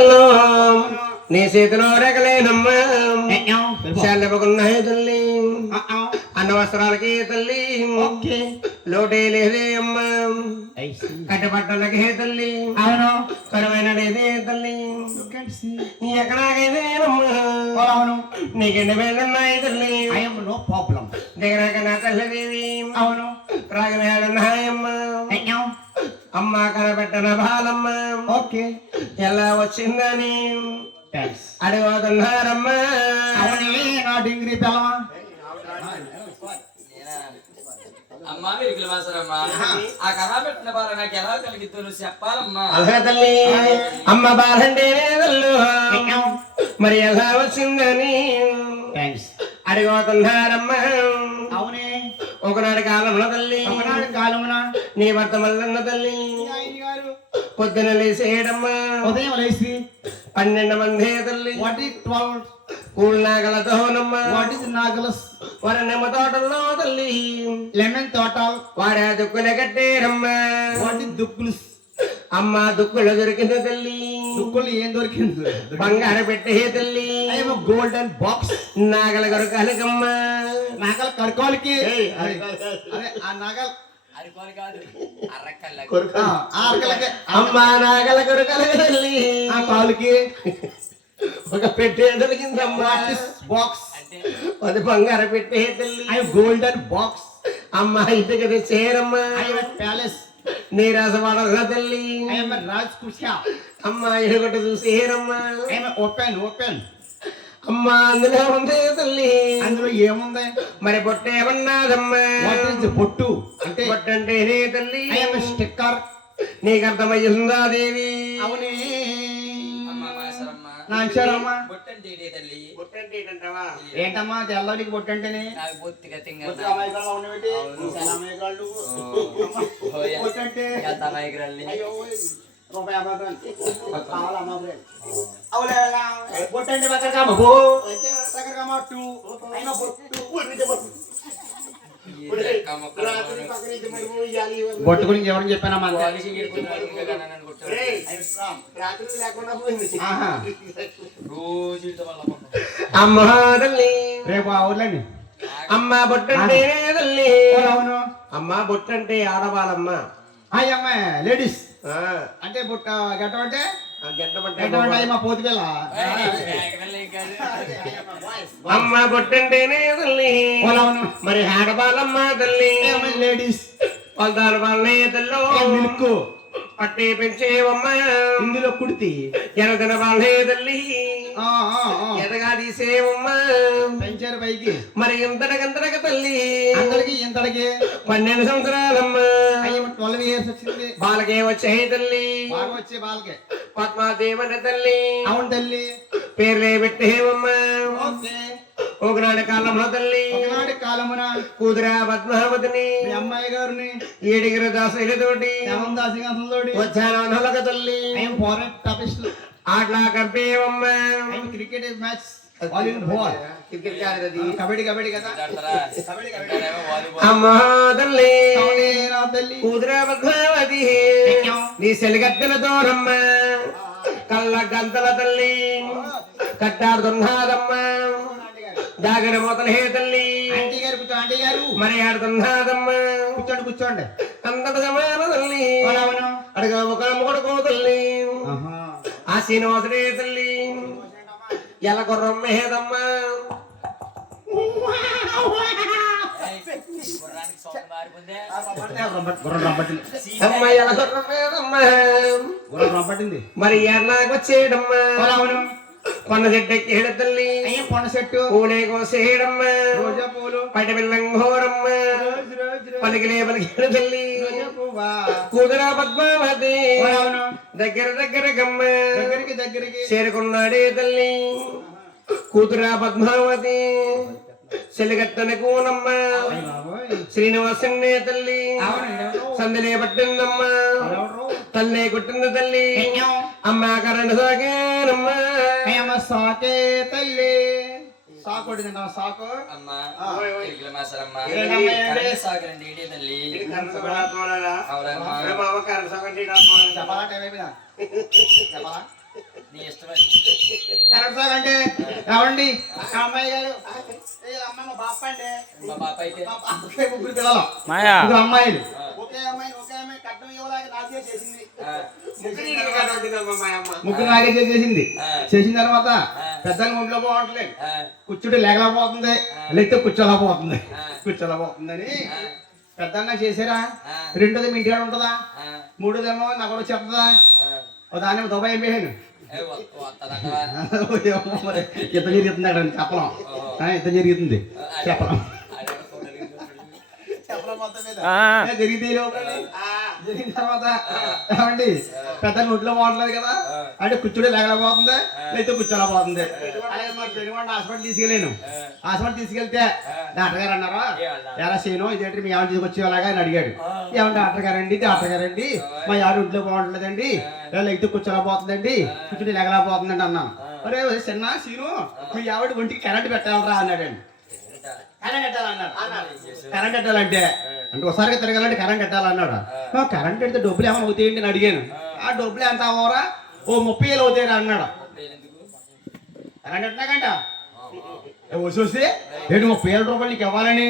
తల్లో నీ చేతిలో రేఖలేనమ్మా చల్లబకున్నాయి తల్లి అన్న వస్త్రాలకి తల్లి లోటే లేదే అమ్మా కట్టబట్టలకే తల్లి అవును కరువైన లేదే తల్లి ఎక్కడాకేదేనమ్మా అవును నీకెన్ని వేళ్ళున్నాయి తల్లి నో ప్రాబ్లం దగ్గర నా తల్లిదేవి అవును రాగవేళ్ళున్నాయమ్మా అమ్మ కనబెట్టన బాలమ్మ ఓకే ఎలా వచ్చిందని అడుగుతున్నారమ్మా అవునే నా డిగ్రీ పిల్లవా అమ్మా మీరు మాసరమ్మా ఆ కథ పెట్టిన బాల నాకు ఎలా కలిగిద్దు చెప్పాలమ్మా తల్లి అమ్మ బాలంటేనే తల్లు మరి ఎలా వచ్చిందని అడుగుతున్నారమ్మా అవునే ఒకనాడు కాలంలో తల్లి ఒకనాడు కాలమున నీ భర్త మల్లన్న తల్లి పొద్దున లేసేయడమ్మా ఉదయం లేచి 12 మంది తల్లి వాట్ ఇస్ 12 కూల్ నాగలతోనమ్మా వాట్ ఇస్ నాగలస్ వారి నిమ్మ తోటల్లో తల్లి లెమన్ తోటల్ వారి దుక్కులు కట్టేరమ్మా వాట్ ఇస్ దుక్కులుస్ అమ్మ దుక్కులు దొరికింది తల్లి దుక్కులు ఏం దొరికింది బంగారు పెట్టే తల్లి గోల్డెన్ బాక్స్ నాగల కొరకాలకమ్మా నాగల కరకాలకి అరే ఆ నాగల అరికోలు కాదు అమ్మ నాగల కొరకాల తల్లి ఆ కాలుకి ఒక పెట్టే దొరికిందమ్మా బాక్స్ అది బంగారు పెట్టే తల్లి గోల్డెన్ బాక్స్ అమ్మ ఇంటికి తెచ్చేరమ్మా ప్యాలెస్ నీరాసపడాల తల్లి రాజ్ కుషా అమ్మ ఇడగొట్ట చూసేరమ్మా ఓపెన్ ఓపెన్ అమ్మ అందులో ఉంది తల్లి అందులో ఏముంది మరి బొట్టేమన్నాదమ్మా బొట్టు అంటే బొట్టంటేనే తల్లి స్టిక్కర్ నీకు అర్థమయ్యిందా దేవి అవునే నాక్షరమ్మా ఏంటమ్మా తెల్లడికి బొట్టు అంటేనే బొట్టు గురించి ఎవరిని చెప్పానమ్మా అమ్మ తల్లి రేపు ఆ ఊర్లండి అమ్మ బొట్టంటే తల్లి అవును అమ్మ బొట్టంటే ఆడవాళ్ళమ్మ అమ్మ లేడీస్ అంటే బుట్ట గట్ట అంటే మా పోతి పిల్ల అమ్మ బొట్టంటేనే తల్లి మరి ఆడవాళ్ళమ్మ తల్లి లేడీస్ వాళ్ళ వాళ్ళనే తల్లి మిల్క్ పట్టి పెంచేవమ్మా ఇందులో కుడితి ఎనదన వాళ్ళే తల్లి ఎదగా తీసేవమ్మా పెంచారు పైకి మరి ఇంతడకంతడక తల్లి అందరికి ఇంతడికి 12 సంవత్సరాలమ్మా 12 years వచ్చింది బాలకే వచ్చాయి తల్లి బాగా వచ్చే బాలకే పద్మాదేవన తల్లి అవును తల్లి పేర్లే పెట్టేవమ్మా ఓకే ఒకనాడు కాలంలో తల్లి ఒకనాడు కాలమున కూతురా పద్మావతిని మీ అమ్మాయి గారిని 7 దాసులతోటి దాసిగాసులతోటి వచ్చానొలక తల్లి ఫారెన్ టాపిస్ట్ ఆటలా కంపేవమ్మా cricket match volleyball ball cricket కాదు అది కబడ్డీ కబడ్డీ కదా అమ్మా తల్లి తల్లి కూతురా పద్మావతి నీ సెలిగట్టెలతో రమ్మ కళ్ళ గంతల తల్లి కట్టాడుతున్నాదమ్మా జాగర మొదలే తల్లి ఆంటీ గారు కూర్చో ఆంటీ గారు మరి ఆడుతున్నాదమ్మా కూర్చోండి కూర్చోండి అంతట సమాన తల్లి అడగ ఒక కొడుకో తల్లి ఆ శ్రీనివాసుడే తల్లి ఎలా గుర్రం మేదమ్మా అమ్మ ఎలా గుర్రం మేదమ్మా పట్టింది మరి ఎన్నాకు వచ్చేయడమ్మా కొన్న చెట్టెక్కేడ తల్లి కొన్న చెట్టు పూలే కోసేయడమ్మా రోజా పూలు పటి పిల్లంఘోరమ్మ పలికిలే పలికేడ తల్లి కూతురా పద్మావతి దగ్గర దగ్గరకమ్మ దగ్గరికి చేరుకున్నాడే తల్లి కూతురా పద్మావతి చెలిగత్తన కూనమ్మ శ్రీనివాసన్నే తల్లి సందలే పట్టిందమ్మ తల్లే కొట్టింది తల్లి అమ్మ కరెంట్ సాగానమ్మా సాకే తల్లి సాకోడి సాకు అమ్మా సాగరండి తల్లి చెప్పాలా నీ ఇష్టమై కరెంట్ సార్ అంటే ఏమండి ఆ అమ్మాయి గారు ఏ అమ్మ మా బాప అండి మా పాప అయితే మా బాపకి ముగ్గురు పిల్లలు మాయా ముగ్గురు అమ్మాయిలు ఒకే అమ్మాయి కట్నం ఇవ్వలేక నాకే చేసింది ముగ్గురు నాకే చేసేసింది చేసిన తర్వాత పెద్దగా ఒంట్లో పోవట్లేదు కూర్చుంటే లేకలేకపోతుంది లేకపోతే కూర్చోలేకపోతుందని పెద్దన్న చేసారా రెండోది మీ ఇంటికాడ ఉంటుందా మూడోదేమో నాకు కూడా చెప్తుందా ఓ దాన్ని దుబాయ్ అయిపోయాను ఇంత జరుగుతుంది చెప్పలం ఇంత జరుగుతుంది చెప్పలం జరిగిన తర్వాత ఏమండి పెద్ద నోట్లో పోవట్లేదు కదా అంటే కూర్చుంటే లేకపోతుంది లేకపోతే కూర్చోలేకపోతుంది అలాగే మరి పెనుగొండ హాస్పిటల్ తీసుకెళ్ళాను హాస్పిటల్ తీసుకెళ్తే డాక్టర్ గారు అన్నారా ఎలా చేయను ఇదేంటి మీ ఆవిడ తీసుకొచ్చి అలాగా అని అడిగాడు ఏమంటే డాక్టర్ గారండి మా ఆవిడ ఇంట్లో బాగుంటుందండి లేకపోతే కూర్చోలేకపోతుందండి కూర్చుంటే లేకపోతుందండి అన్నాను అరే చిన్న సీను మీ ఆవిడ ఒంటికి కరెంట్ పెట్టాలరా అన్నాడండి కరెంట్ పెట్టాలంటే అంటే ఒకసారిగా తిరగాలంటే కరెంట్ పెట్టాలన్నాడు కరెంట్ పెడితే డబ్బులు ఏమైనా అవుతాయండి అని అడిగాను ఆ డబ్బులు ఎంత అవ్వరా ఓ 30,000 అవుతాయని అన్నాడు కరెంట్ పెట్టినాకంట వచ్చి ఏంటి 30,000 రూపాయలు నీకు ఇవ్వాలని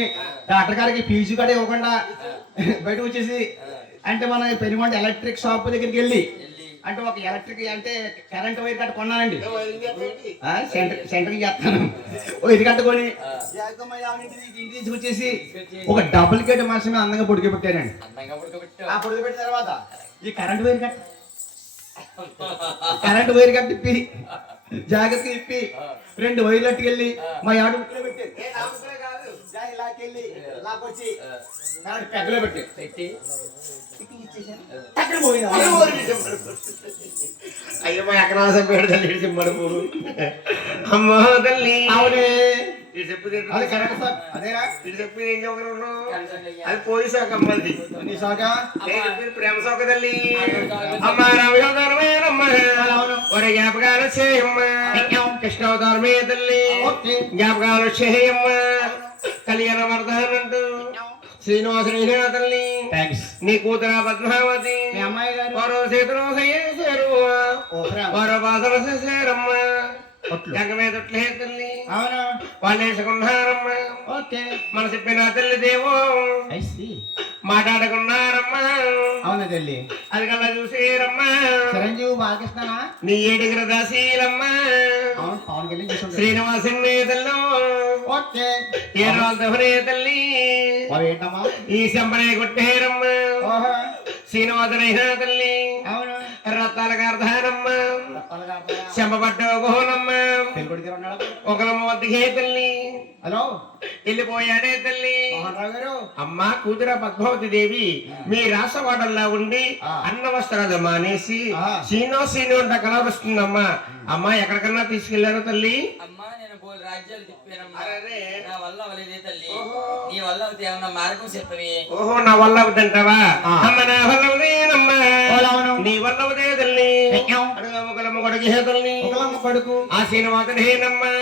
డాక్టర్ గారికి ఫీజు కూడా ఇవ్వకుండా బయటకు వచ్చేసి అంటే మన పెనుగొండ ఎలక్ట్రిక్ షాప్ దగ్గరికి వెళ్ళి అంటే ఒక ఎలక్ట్రిక్ అంటే కరెంట్ వైర్ కట్ట కొన్నానండి సెంటర్కి చేస్తాను వైర్ కట్టుకొని ఇంటి తీసుకొచ్చేసి ఒక డబుల్ గేట్ మనిషి మీద అందంగా పొడికి పెట్టానండి ఆ పొడికి పెట్టిన తర్వాత ఈ కరెంట్ వైర్ కట్టి ఇప్పి జాగ్రత్తగా ఇప్పి 2 వైర్లు అట్టుకెళ్ళి మా ఆడు ఇలాకెళ్ళి ఇలాకొచ్చి పెద్దలో పెట్టి అయ్యో ఎక్కడ పేరు తల్లి చెప్పాడు అమ్మో తల్లి అవునే చెప్పు అది కరెక్ట్ సార్ అదేరా చెప్పు ఏం చౌకరు అది పోయి శాఖ అమ్మది నీ శాఖ ప్రేమ శాఖ తల్లి అమ్మ రామయోగరమేనమ్మ ఒరే జ్ఞాపకాలు చేయమ్మ కృష్ణావతారమే తల్లి జ్ఞాపకాలు చేయమ్మ కళ్యాణ వర్ధనంటూ శ్రీనివాసుని తల్లి నీ కూతుర పద్మావతి వారో చేతులు వారో బాధలు చేశారమ్మ జగమే తొట్లే తల్లి వాళ్ళు వేసుకున్నారమ్మ మన చెప్పిన తల్లి దేవో మాట్లాడుకున్నారమ్మా అవునా తల్లి అది కల్లా చూసేరమ్మా చిరంజీవి బాలకృష్ణ నీ ఏడుగురు దాసీలమ్మా పవన్ కళ్యాణ్ శ్రీనివాసుని తల్లి ఏడునే తల్లి ఏంటమ్మా ఈ శంబనే కొట్టేరమ్మా శ్రీనివాసునైనా తల్లి రత్నాల గార్ధానమ్మ శంబపడ్డ గోనమ్మ ఒకలమ్మ వద్దకే తల్లి హలో వెళ్ళిపోయాడే తల్లి అమ్మా కూతుర పద్మావతి దేవి మీ రాసవాడల్లా ఉండి అన్న వస్త్రాలు మానేసి సీను అంట కళ వస్తుందమ్మా అమ్మా ఎక్కడికన్నా తీసుకెళ్లారో తల్లి రాజ్యాలు తిప్పానమ్మా నా వల్ల అవలేదే తల్లి నీ వల్ల అవుతే ఏమన్నా మార్గం చెప్పవి ఓహో నా వల్ల అవుతుంటావా అమ్మ నా వల్ల అవుదేనమ్మా నీ వల్ల అవుదే తల్లి కొడుకు ఆ శ్రీనివాసుడేనమ్మా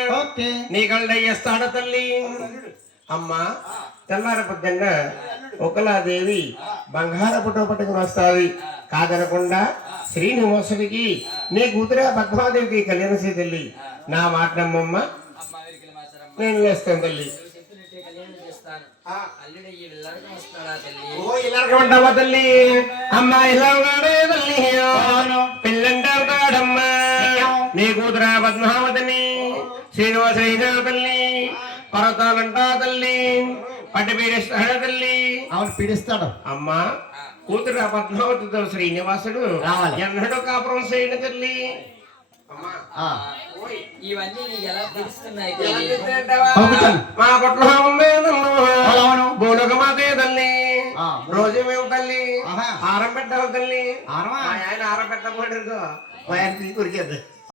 నీ కళ్ళయ్యేస్తాడు తల్లి అమ్మా తెల్లార పొద్దున్న ఒకలాదేవి బంగారపు టోపట్టుకుని వస్తాది కాదనకుండా శ్రీనివాసుడికి నీ కూతుర పద్మాదేవికి కళ్యాణం చేయి తల్లి నా మాట నమ్మమ్మ నేను లేస్తాను తల్లి ఇలాగమంటావా తల్లి అమ్మా ఇలా ఉన్నాడే తల్లి పెళ్ళంటాడమ్మా నీ కూతుర పద్మావతిని శ్రీనివాసైనా తల్లి పర్వతాలంటా తల్లి పట్టి పీడిస్తాడా తల్లి అవును పీడిస్తాడు అమ్మా కూతురు పద్మావతితో శ్రీనివాసుడు ఎన్నడూ కాపురం చేయడు తల్లి ఇవన్నీ నీకు ఎలా తెలుస్తున్నాయి మా పొట్ల భూలోకమాతే తల్లి రోజు మేము తల్లి హారం పెట్టాలి తల్లి ఆయన హారం పెట్టకపోయాడు మా ఆయన తీసుకొరికేద్దాం